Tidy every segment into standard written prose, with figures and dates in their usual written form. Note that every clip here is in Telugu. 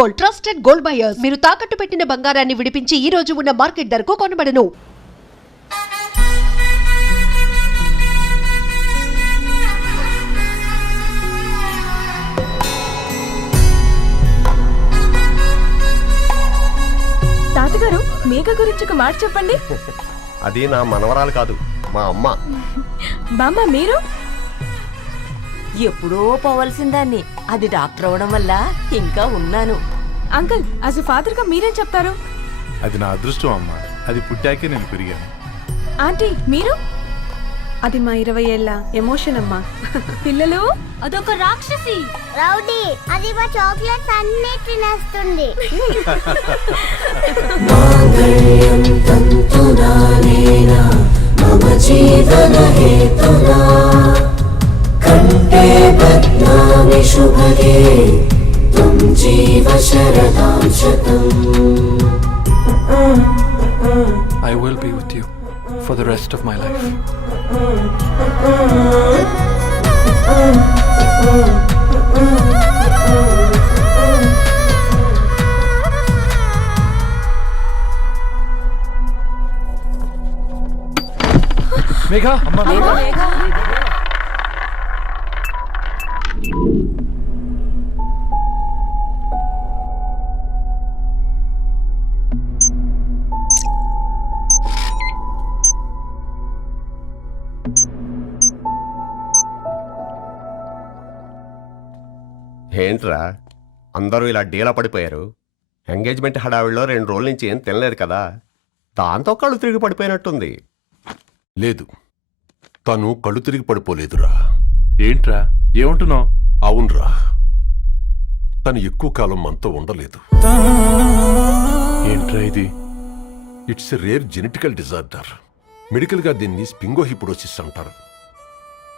Gold, trusted gold buyers. మీరు తాకట్టు పెట్టిన బంగారాన్ని విడిపించి ఈ రోజు ఉన్న మార్కెట్ ధరకు కొనబడను. తాతగారు, మేఘ గురించి ఒక మాట చెప్పండి. అది నా మనవరాలు కాదు, మా అమ్మ. బామ్మ, మీరు ఎప్పుడో పోవలసిందాన్ని, అది డాక్టర్ అవడం వల్ల ఇంకా ఉన్నాను. అంకుల్, యాజ్ ఎ ఫాదర్ గా మీరేం చెప్తారు? అది నా అదృష్టం అమ్మా, అది పుట్టాకే నేను పెరిగాను. ఆంటీ, మీరు? అది మా 20 ఏళ్ల ఎమోషన్ అమ్మా. పిల్లలు, అదొక రాక్షసి రౌడీ, అది మా చాక్లెట్స్ అన్ని తినేస్తుంది. కంటే బద్నామి శుభగే తుం జీవ శరదాం శతం. I will be with you for the rest of my life. Megha, Amma, Megha. ఏంట్రా అందరూ ఇలా డీలా పడిపోయారు? ఎంగేజ్మెంట్ హడావిడిలో 2 రోజుల నుంచి ఏం తినలేదు కదా, దాంతో కళ్ళు తిరిగి పడిపోయినట్టుంది. లేదు, తను కళ్ళు తిరిగి పడిపోలేదురా. ఏంట్రా ఏమంటున్నావు? అవునరా, తను ఎక్కువ కాలం మనతో ఉండలేదు. ఏంట్రా ఇది? It's a rare genetical disorder. మెడికల్గా దీన్ని స్పింగోహిపోడోసిస్ అంటారు.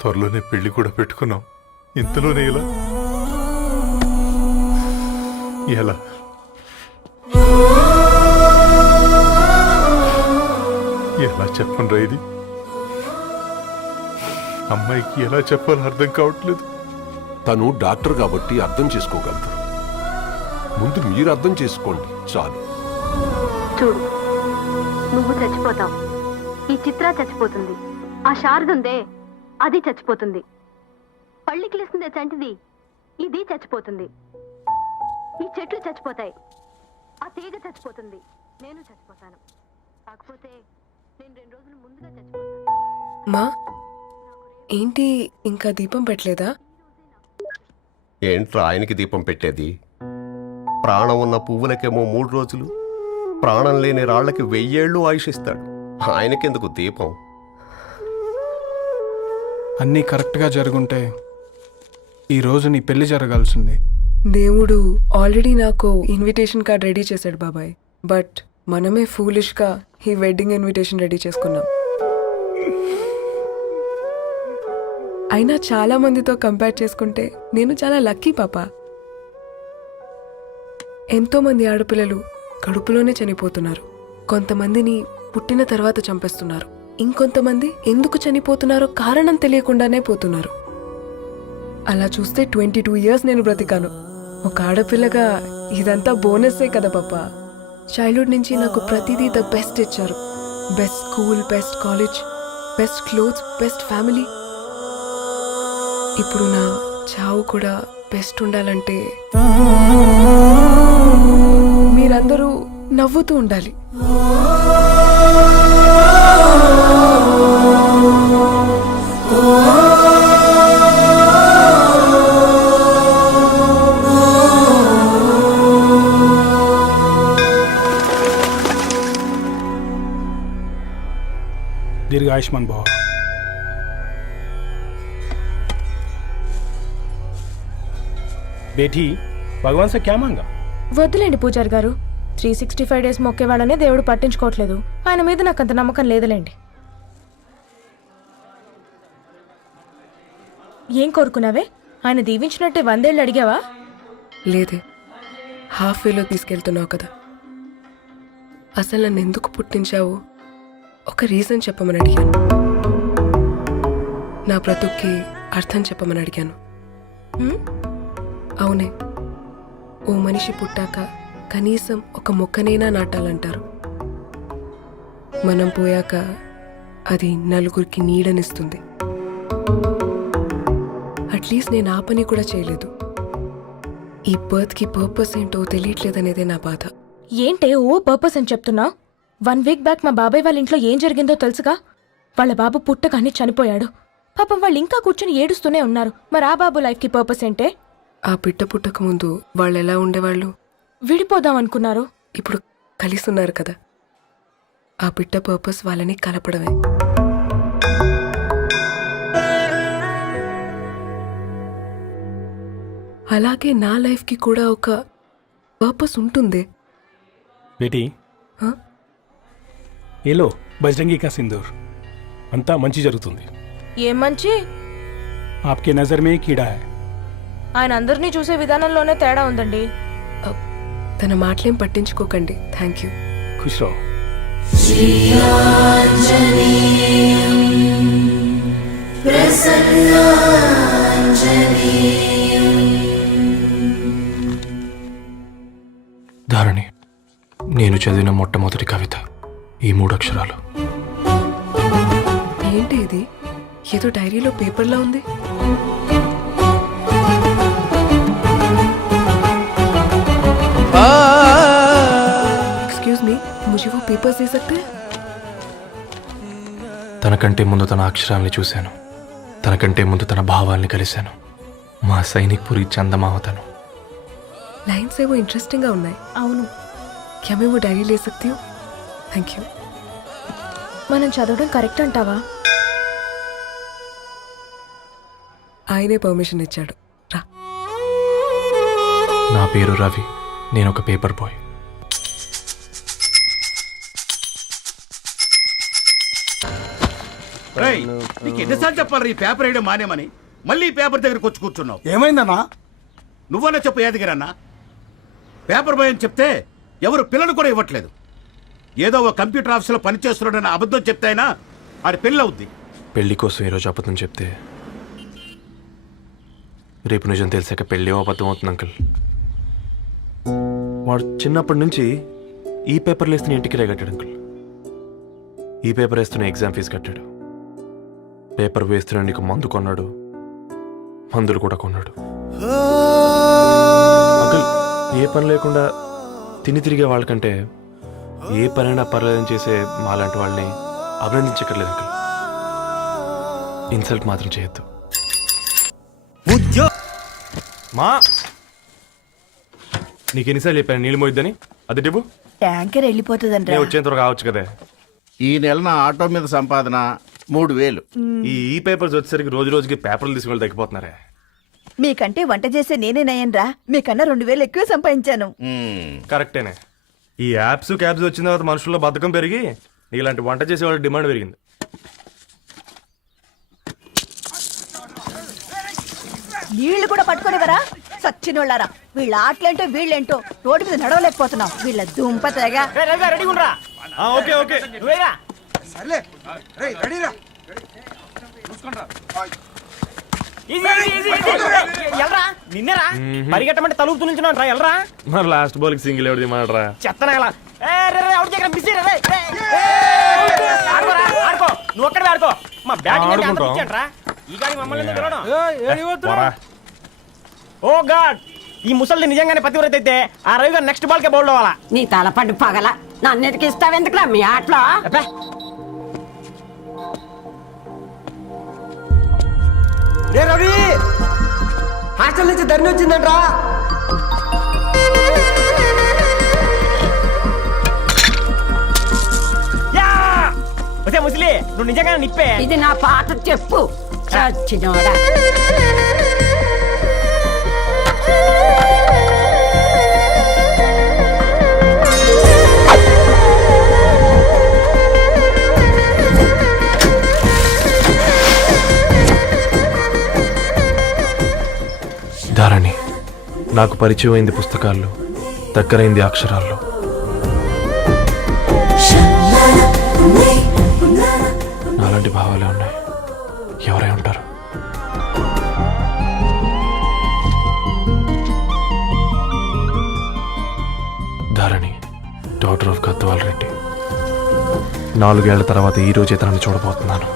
త్వరలోనే పెళ్లి కూడా పెట్టుకున్నాం, ఇంతలోనే ఇలా ఎలా? ఎలా చెప్పనురా ఇది? అమ్మాయికి ఎలా చెప్పాలో అర్థం కావట్లేదు. తను డాక్టర్ కాబట్టి అర్థం చేసుకోగలదు. ముందు మీరు అర్థం చేసుకోండి చాలు. చూడు, నువ్వు చచ్చిపోతావు, ఈ చిత్ర చచ్చిపోతుంది, ఆ శారదుందే అది చచ్చిపోతుంది, పళ్ళికిలిస్తుందే చంటిది ఇది చచ్చిపోతుంది, ఈ చెట్లు చచ్చిపోతాయి, ఆ తీగ చచ్చిపోతుంది, నేను చచ్చిపోతాను. కాకపోతే నేను 2 రోజులు ముందుగా చచ్చిపోతాను. మా ఏంటి, ఇంకా దీపం పెట్టలేదా? ఏంట్రా ఆయనకి దీపం పెట్టేది? ప్రాణం ఉన్న పువ్వులకేమో 3 రోజులు, ప్రాణం లేని రాళ్లకి 1000 ఏళ్ళు ఆయుషిస్తాడు. ఆయనకెందుకు దీపం? అన్నీ కరెక్ట్గా జరుగుంటే ఈరోజు నీ పెళ్లి జరగాల్సింది. దేవుడు ఆల్రెడీ నాకు ఇన్విటేషన్ కార్డ్ రెడీ చేశాడు బాబాయ్. బట్ మనమే ఫూలిష్గా ఈ వెడ్డింగ్ ఇన్విటేషన్ రెడీ చేసుకున్నాం. అయినా చాలా మందితో కంపేర్ చేసుకుంటే నేను చాలా లక్కీ పాపా. ఎంతో మంది ఆడపిల్లలు కడుపులోనే చనిపోతున్నారు. కొంతమందిని పుట్టిన తర్వాత చంపేస్తున్నారు. ఇంకొంతమంది ఎందుకు చనిపోతున్నారో కారణం తెలియకుండానే పోతున్నారు. అలా చూస్తే 22 ఇయర్స్ నేను బ్రతికాను. ఒక ఆడపిల్లగా ఇదంతా బోనస్సే కదా పాపా. చైల్డ్హుడ్ నుంచి నాకు ప్రతిదీ ద బెస్ట్ ఇచ్చారు. Best school, best college, best clothes, best family. ఇప్పుడు నా చావు కూడా బెస్ట్ ఉండాలంటే మీరందరూ నవ్వుతూ ఉండాలి. दीर्घ आयुष्मान भव. बेटी, भगवान से क्या मांगा? వద్దులేండి పూజారి గారు, 365 డేస్ మొక్కేవాళ్ళనే దేవుడు పట్టించుకోవట్లేదు. ఆయన మీద నాకు అంత నమ్మకం లేదులేండి. ఏం కోరుకున్నావే? ఆయన దీవించినట్టే 100 ఏళ్ళు అడిగావా? లేదే, హాఫ్ వేలో తీసుకెళ్తున్నావు కదా. అసలు నన్ను ఎందుకు పుట్టించావు ఒక రీజన్ చెప్పమని అడిగాను. నా బ్రతుక్కి అర్థం చెప్పమని అడిగాను. అవునే, ఓ మనిషి పుట్టాక కనీసం ఒక మొక్కనైనా నాటాలంటారు. మనం పోయాక అది నలుగురికి నీడనిస్తుంది. అట్లీస్ట్ నేను ఆ పని కూడా చేయలేదు. ఈ బర్త్కి పర్పస్ ఏంటో తెలియట్లేదనేదే నా బాధ. ఏంటే ఓ పర్పస్ అని చెప్తున్నా? 1 వీక్ బ్యాక్ మా బాబాయ్ వాళ్ళ ఇంట్లో ఏం జరిగిందో తెలుసుగా? వాళ్ళ బాబు పుట్టగానే చనిపోయాడు. పాపం వాళ్ళు ఇంకా కూర్చొని ఏడుస్తూనే ఉన్నారు. మరి ఆ బాబు లైఫ్కి పర్పస్ ఏంటే? ఆ బిడ్డ పుట్టక ముందు వాళ్ళు ఎలా ఉండేవాళ్ళు? విడిపోదాం అనుకున్నారు. ఇప్పుడు కలిసి ఉన్నారు కదా. ఆ బిడ్డ పర్పస్ వాళ్ళని కలపడమే. అలాగే నా లైఫ్కి కూడా ఒక పర్పస్ ఉంటుంది. बेटी हाँ? ये लो बजरंगी का सिंदूर अंता మంచి జరుగుతుంది. ఏం మంచి? आपके नजर में कीड़ा है. ఆయన అందరినీ చూసే విధానంలోనే తేడా ఉందండి. తన మాటలేం పట్టించుకోకండి. Thank you. खुश रहो. ధారణి, నేను చదివిన మొట్టమొదటి కవిత ఈ 3 అక్షరాలు. ఏంటి ఇది? ఏదో డైరీలో పేపర్లా ఉంది. एक्सक्यूज मी, मुझे वो पेपर्स दे सकते हैं? తనకంటే ముందు తన అక్షరాల్ని చూశాను. తనకంటే ముందు తన భావాల్ని కలిశాను. మా సైనిక్ పురి చందమావతను. लाइन्स है वो इंटरेस्टिंग ఉన్నాయి. అవును, क्या मैं वो डायरी ले सकती हूँ? Thank you. మనం చదవడం కరెక్ట్ అంటావా? ఆయనే పర్మిషన్ ఇచ్చాడు. రా. నా పేరు రవి. నేను ఒక పేపర్ బాయ్. నీకు ఎన్నిసార్లు చెప్పాలి ఈ పేపర్ వేయడం మానేమని? మళ్ళీ ఈ పేపర్ దగ్గరకు వచ్చి కూర్చున్నావు. ఏమైందన్నా? నువ్వన్నా చెప్పు యాదగిరన్నా. పేపర్ బాయ్ అని చెప్తే ఎవరు పిల్లలు కూడా ఇవ్వట్లేదు. ఏదో ఒక కంప్యూటర్ ఆఫీసులో పనిచేస్తున్నాడని అబద్ధం చెప్తే అయినా ఆడి పెళ్ళి అవుద్ది. పెళ్లి కోసం ఈరోజు అబద్ధం చెప్తే రేపు నిజం తెలిసాక పెళ్ళి అబద్ధం అవుతుంది అంకుల్. వాడు చిన్నప్పటి నుంచి ఈ పేపర్లు వేస్తున్న ఇంటికి కట్టాడు అంకుల్. ఈ పేపర్ వేస్తున్న ఎగ్జామ్ ఫీజు కట్టాడు. పేపర్ వేస్తున్న నీకు మందు కొన్నాడు. మందులు కూడా కొన్నాడు. అంకుల్, ఏ పని లేకుండా తిని తిరిగే వాళ్ళకంటే ఏ పనైనా పర్లేదని చేసే మాలాంటి వాళ్ళని అభినందించక్కర్లేదు అంకుల్. ఇన్సల్ట్ మాత్రం చేయొద్దు. మా నీకు ఎన్నిసార్లు చెప్పాను నీళ్ళు మోయిద్దని? అది డిబు ట్యాంకర్ వెళ్ళిపోతుందంట. నేను వచ్చేంత వరకు కావచ్చు కదా. ఈ నెల నా ఆటో మీద సంపాదన 3000. ఈ పేపర్స్ వచ్చేసరికి రోజు రోజుకి పేపర్లు తీసుకుని తగ్గిపోతున్నారే. మీకంటే వంట చేసే నేనే నయ్యన్రా. మీకన్నా 2000 ఎక్కువ సంపాదించాను. కరెక్టేనే. ఈ యాప్స్ క్యాబ్స్ వచ్చిన తర్వాత మనుషుల్లో బద్ధకం పెరిగి ఇలాంటి వంట చేసే వాళ్ళ డిమాండ్ పెరిగింది. నీళ్లు కూడా పట్టుకునేవరా సచ్చినోళ్ళారా. వీళ్ళ ఆటలేంటో వీళ్ళేంటో రోడ్డు మీద నడవలేకపోతున్నాం. వీళ్ళ దుంప తెగ. ఓకే ఓకే నిన్నరా పరిగెట్టమంటే తలుపు నుంచున్నాను ఎల్రా. మరి లాస్ట్ బాల్ కి సింగిల్ ఎవరిది మాడరా? చెత్తనా ఆడుకో, నువ్వు ఒక్కడే ఆడుకో. మా బ్యాటింగ్ రా. ఈ గాడి మమ్మల్ని. ఓ గాడ్, ఈ ముసలి నిజంగానే పతివ్రత అయితే ఆ రవి గారు నెక్స్ట్ బాల్ కే బౌల్డ్ అవ్వాలా. నీ తలపండు పగల నన్నెతికి ఇస్తావెందుకురా మీ ఆటలో? రవి హాస్టల్ నుంచి ధరణి వచ్చిందంట్రా. ఒసే ముసలి, నువ్వు నిజంగా నిప్పే. ఇది నా పాట చెప్పు చచ్చినోడా. ధారణి, నాకు పరిచయం అయింది పుస్తకాల్లో, దగ్గరైంది అక్షరాల్లో. నాలాంటి భావాలే ఉన్నాయి. ఎవరై ఉంటారు? Daughter of Gadwal Reddy. 4 ఏళ్ల తర్వాత ఈ రోజే తనని చూడబోతున్నాను.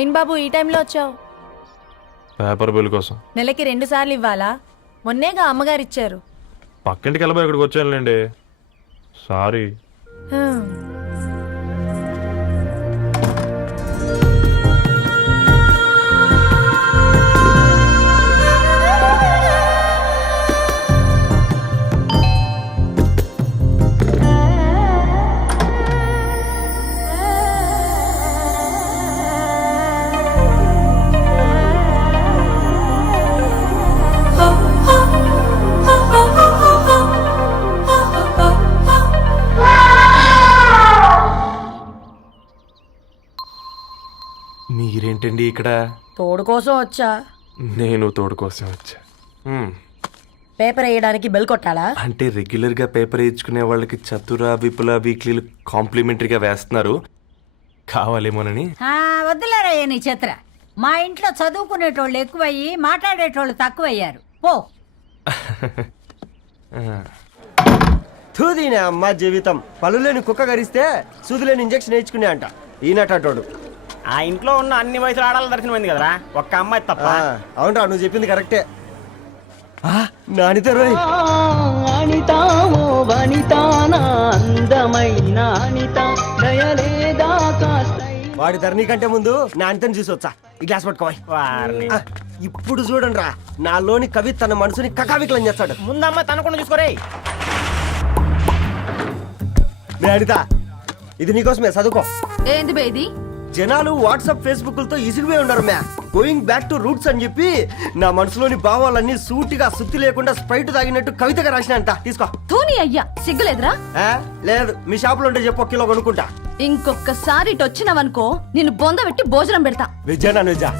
ఏం బాబు ఈ టైంలో వచ్చావు? పేపర్ బిల్ కోసం. నెలకి 2 సార్లు ఇవ్వాలా? మొన్నేగా అమ్మగారు ఇచ్చారు. పక్కింటికి వెళ్ళబోయి ఇక్కడికి వచ్చానులేండి. సారీ. మీరేంటండి ఇక్కడ? తోడు కోసం వచ్చా. నేను తోడు కోసం వచ్చా. పేపర్ వేయడానికి బెల్ కొట్టాలా? అంటే రెగ్యులర్గా పేపర్ వేయించుకునే వాళ్ళకి చతుర విపుల వీక్లీలు కాంప్లిమెంటరీగా వేస్తున్నారు, కావాలేమోనని. వద్దులేరయ్య నీ చిత్ర. మా ఇంట్లో చదువుకునేటోళ్ళు ఎక్కువయ్యి మాట్లాడేటోళ్ళు తక్కువయ్యారు. పో. తూదీనే అమ్మ జీవితం. పళ్ళులేని కుక్క గరిస్తే సూదులేని ఇంజక్షన్ వేయించుకునే అంట ఈనటోడు. ఆ ఇంట్లో ఉన్న అన్ని వయసులో ఆడాల దర్శనమైంది కదరా, ఒక్క అమ్మాయి తప్ప. అవునరా, నువ్వు చెప్పింది కరెక్టే. నానిత రోయ్ వాడి ధరణి కంటే ముందు నానితని చూసి వచ్చా. ఈ గ్లాస్ పట్టుకోవాలి. ఇప్పుడు చూడండి రా, నాలోని కవి తన మనసుని కకావికలం చేస్తాడు. ముందమ్మ తనకుండా చూసుకోరే. అనిత, ఇది నీకోసమే, చదువుకో. ఏంది బేది? జనాలు వాట్సాప్ ఫేస్బుక్లతో ఇసిగిపోయి ఉన్నారు మ్యా. గోయింగ్ బ్యాక్ టు రూట్స్ అని చెప్పి నా మనసులోని భావాలన్నీ సూటిగా సుత్తి లేకుండా స్ప్రైట్ తాగినట్టు కవితగా రాసిన అంట. తీసుకో. ధోని అయ్యా, సిగ్గులేదురా? లేదు, మీ షాప్ లో ఉంటే చెప్పు, 1 కిలో కొనుక్కుంటా. ఇంకొకసారి ఇటు వచ్చినవనుకో నిన్ను బొంద పెట్టి భోజనం పెడతా. వెజ్జా నాన్ వెజ్జా?